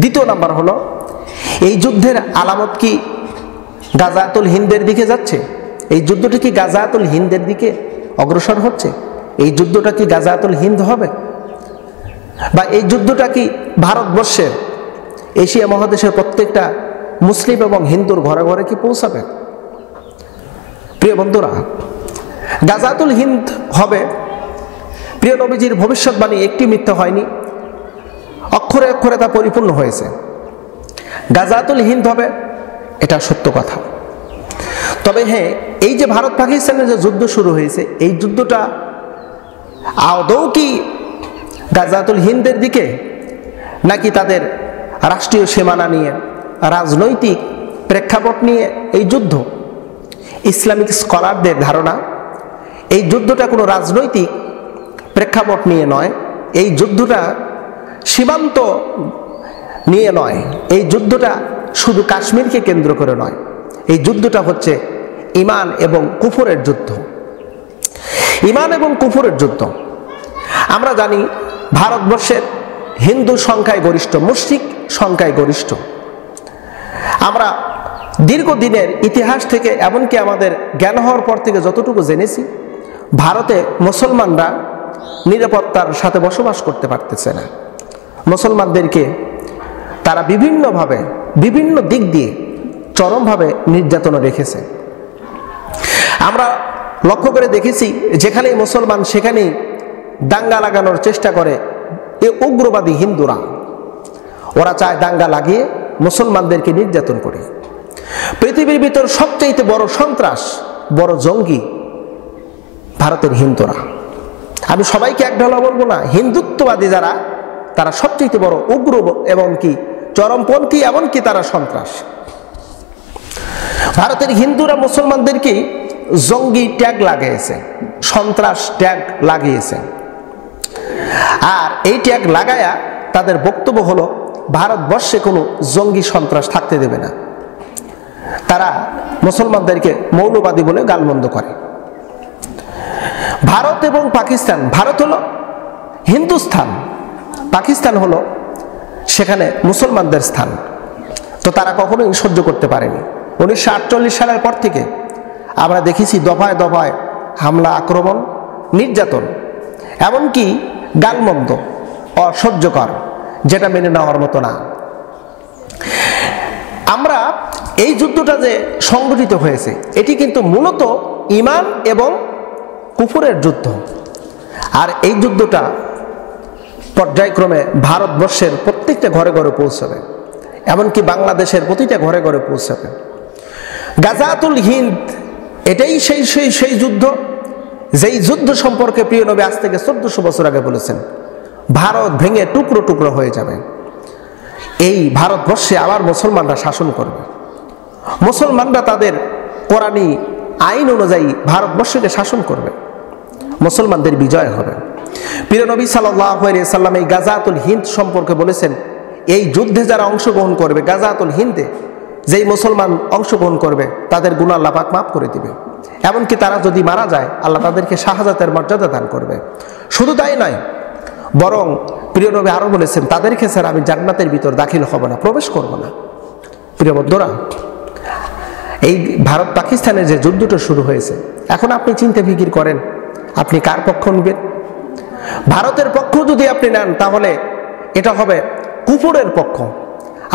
দ্বিতীয় নাম্বার হলো, এই যুদ্ধের আলামত কি গাজাতুল হিন্দের দিকে যাচ্ছে? এই যুদ্ধটি কি গাজাতুল হিন্দের দিকে অগ্রসর হচ্ছে? এই যুদ্ধটা কি গাজাতুল হিন্দ হবে, বা এই যুদ্ধটা কি ভারতবর্ষের, এশিয়া মহাদেশের প্রত্যেকটা মুসলিম এবং হিন্দুর ঘরে ঘরে কি পৌঁছাবে? প্রিয় বন্ধুরা, গাজাতুল হিন্দ হবে, প্রিয় নবীজির ভবিষ্যৎবাণী একটি মিথ্যা হয়নি, অক্ষরে অক্ষরে তা পরিপূর্ণ হয়েছে। গাজাতুল হিন্দ হবে, এটা সত্য কথা। তবে হ্যাঁ, এই যে ভারত পাকিস্তানের যে যুদ্ধ শুরু হয়েছে, এই যুদ্ধটা আদৌ কি গাজাতুল হিন্দের দিকে, নাকি তাদের রাষ্ট্রীয় সীমানা নিয়ে, রাজনৈতিক প্রেক্ষাপট নিয়ে এই যুদ্ধ? ইসলামিক স্কলারদের ধারণা, এই যুদ্ধটা কোনো রাজনৈতিক প্রেক্ষাপট নিয়ে নয়, এই যুদ্ধটা সীমান্ত নিয়ে নয়, এই যুদ্ধটা শুধু কাশ্মীরকে কেন্দ্র করে নয়, এই যুদ্ধটা হচ্ছে ঈমান এবং কুফরের যুদ্ধ। ঈমান এবং কুফরের যুদ্ধ। আমরা জানি ভারতবর্ষের হিন্দু সংখ্যায় গরিষ্ঠ, মুশরিক সংখ্যায় গরিষ্ঠ। আমরা দীর্ঘদিনের ইতিহাস থেকে, এমনকি আমাদের জ্ঞান হওয়ার পর থেকে যতটুকু জেনেছি, ভারতে মুসলমানরা নিরাপত্তার সাথে বসবাস করতে পারতেছে না। মুসলমানদেরকে তারা বিভিন্নভাবে, বিভিন্ন দিক দিয়ে চরমভাবে নির্যাতন রেখেছে। আমরা লক্ষ্য করে দেখেছি, যেখানেই মুসলমান সেখানেই দাঙ্গা লাগানোর চেষ্টা করে এই উগ্রবাদী হিন্দুরা। ওরা চায় দাঙ্গা লাগিয়ে মুসলমানদেরকে নির্যাতন করে। পৃথিবীর ভিতর সবচেয়ে বড় সন্ত্রাস, বড় জঙ্গি ভারতের হিন্দুরা। আমি সবাইকে এক ঢালা বলবো না, হিন্দুত্ববাদী যারা, তারা সবচেয়ে বড় উগ্র এবং কি চরমপন্থী, এমনকি তারা সন্ত্রাস। ভারতের হিন্দুরা মুসলমানদেরকে জঙ্গি ট্যাগ লাগিয়েছে, সন্ত্রাস ট্যাগ লাগিয়েছে। আর এই ট্যাগ লাগায়া তাদের বক্তব্য হলো, ভারতবর্ষে কোনো জঙ্গি সন্ত্রাস থাকতে দেবে না। তারা মুসলমানদেরকে মৌলবাদী বলে গালমন্দ করে। ভারত এবং পাকিস্তান, ভারত হলো হিন্দুস্থান, পাকিস্তান হলো সেখানে মুসলমানদের স্থান। তো তারা কখনোই সহ্য করতে পারেনি। 1948 সালের পর থেকে আমরা দেখেছি দফায় দফায় হামলা, আক্রমণ, নির্যাতন, এমনকি গালমন্দ, অসহ্যকর, যেটা মেনে নেওয়ার মতো না। আমরা এই যুদ্ধটা যে সংগঠিত হয়েছে, এটি কিন্তু মূলত ঈমান এবং কুফরের যুদ্ধ। আর এই যুদ্ধটা পর্যায়ক্রমে ভারতবর্ষের প্রত্যেকটা ঘরে ঘরে পৌঁছাবে, এমনকি বাংলাদেশের প্রতিটা ঘরে ঘরে পৌঁছাবে। গাজাতুল হিন্দ এটাই সেই যুদ্ধ, যেই যুদ্ধ সম্পর্কে প্রিয় নবী আজ থেকে 1400 বছর আগে বলেছেন, ভারত ভেঙে টুকরো টুকরো হয়ে যাবে। এই ভারতবর্ষে আবার মুসলমানরা শাসন করবে। মুসলমানরা তাদের কোরআনী আইন অনুযায়ী ভারতবর্ষকে শাসন করবে। মুসলমানদের বিজয় হবে। প্রিয় নবী সাল্লাল্লাহু আলাইহি সাল্লাম এই গাজাতুল হিন্দ সম্পর্কে বলেছেন, এই যুদ্ধে যারা অংশগ্রহণ করবে, গাজাতুল হিন্দে যেই মুসলমান অংশগ্রহণ করবে, তাদের গুনাহ আল্লাহ পাক মাফ করে দিবে। এমনকি তারা যদি মারা যায়, আল্লাহ তাদেরকে শাহাদাতের মর্যাদা দান করবে। শুধু তাই নয়, বরং প্রিয় নবী আরো বলেছেন, তাদেরকে স্যার আমি জান্নাতের ভিতর দাখিল হব না, প্রবেশ করব না। প্রিয় বন্ধুরা, এই ভারত পাকিস্তানের যে যুদ্ধটা শুরু হয়েছে, এখন আপনি চিন্তা ফিকির করেন, আপনি কার পক্ষ নেবেন? ভারতের পক্ষ যদি আপনি নেন, তাহলে এটা হবে কুফরের পক্ষ।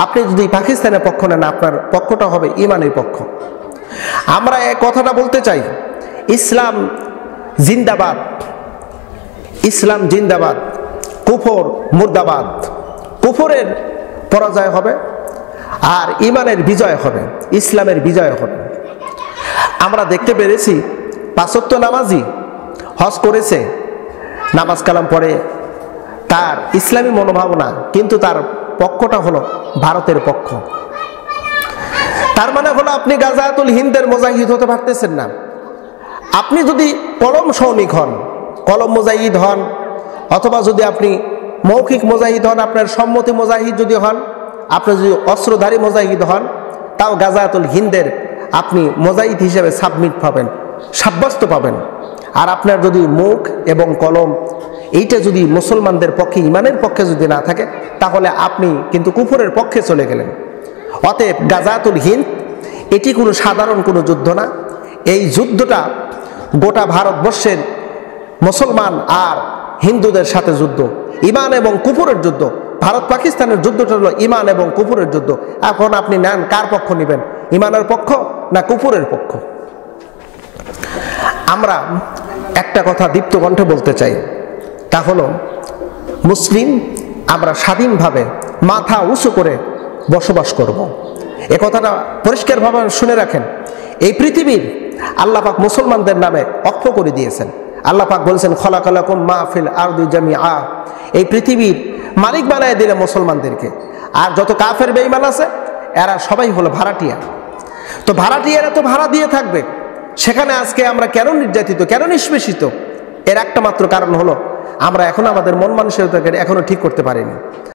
আপনি যদি পাকিস্তানের পক্ষ নেন, আপনার পক্ষটা হবে ঈমানের পক্ষ। আমরা এই কথাটা বলতে চাই, ইসলাম জিন্দাবাদ, ইসলাম জিন্দাবাদ, কুফর মুর্দাবাদ। কুফরের পরাজয় হবে আর ঈমানের বিজয় হবে, ইসলামের বিজয় হবে। আমরা দেখতে পেরেছি 5 ওয়াক্ত নামাজি হজ করেছে, নামাজ কালাম পড়ে, তার ইসলামী মনোভাবনা, কিন্তু তার পক্ষটা হলো ভারতের পক্ষ। তার মানে হলো আপনি গাজাতুল হিন্দের মুজাহিদ হতে পারতেছেন না। আপনি যদি কলম সৈনিক হন, কলম মুজাহিদ হন, অথবা যদি আপনি মৌখিক মুজাহিদ হন, আপনার সম্মতি মুজাহিদ যদি হন, আপনি যদি অস্ত্রধারী মুজাহিদ হন, তাও গাজাতুল হিন্দের আপনি মুজাহিদ হিসেবে সাবমিট পাবেন, সাব্যস্ত পাবেন। আর আপনার যদি মুখ এবং কলম এইটা যদি মুসলমানদের পক্ষে, ইমানের পক্ষে যদি না থাকে, তাহলে আপনি কিন্তু কুফরের পক্ষে চলে গেলেন। অতএব গাজাতুল হিন্দ এটি কোনো সাধারণ কোনো যুদ্ধ না। এই যুদ্ধটা গোটা ভারতবর্ষের মুসলমান আর হিন্দুদের সাথে যুদ্ধ, ইমান এবং কুফরের যুদ্ধ। ভারত পাকিস্তানের যুদ্ধটা হলো ইমান এবং কুফরের যুদ্ধ। এখন আপনি নেন, কার পক্ষ নেবেন? ইমানের পক্ষ না কুফরের পক্ষ? আমরা একটা কথা দীপ্ত কণ্ঠে বলতে চাই, তা হলো মুসলিম আমরা স্বাধীনভাবে মাথা উঁচু করে বসবাস করব। এ কথাটা পরিষ্কারভাবে শুনে রাখেন। এই পৃথিবীর আল্লাহ পাক মুসলমানদের নামে অক্ষ করে দিয়েছেন। আল্লাহ পাক বলেছেন খলাকালাকুম মা ফিল আরদি জামিআ, এই পৃথিবীর মালিক বানায় দিলে মুসলমানদেরকে। আর যত কাফের বেঈমান আছে এরা সবাই হলো ভাড়াটিয়া। তো ভাড়াটিয়ারা তো ভাড়া দিয়ে থাকবে, সেখানে আজকে আমরা কেন নির্যাতিত, কেন নিষ্পেষিত? এর একটা মাত্র কারণ হলো আমরা এখন আমাদের মন মানসিকতাকে এখনো ঠিক করতে পারিনি।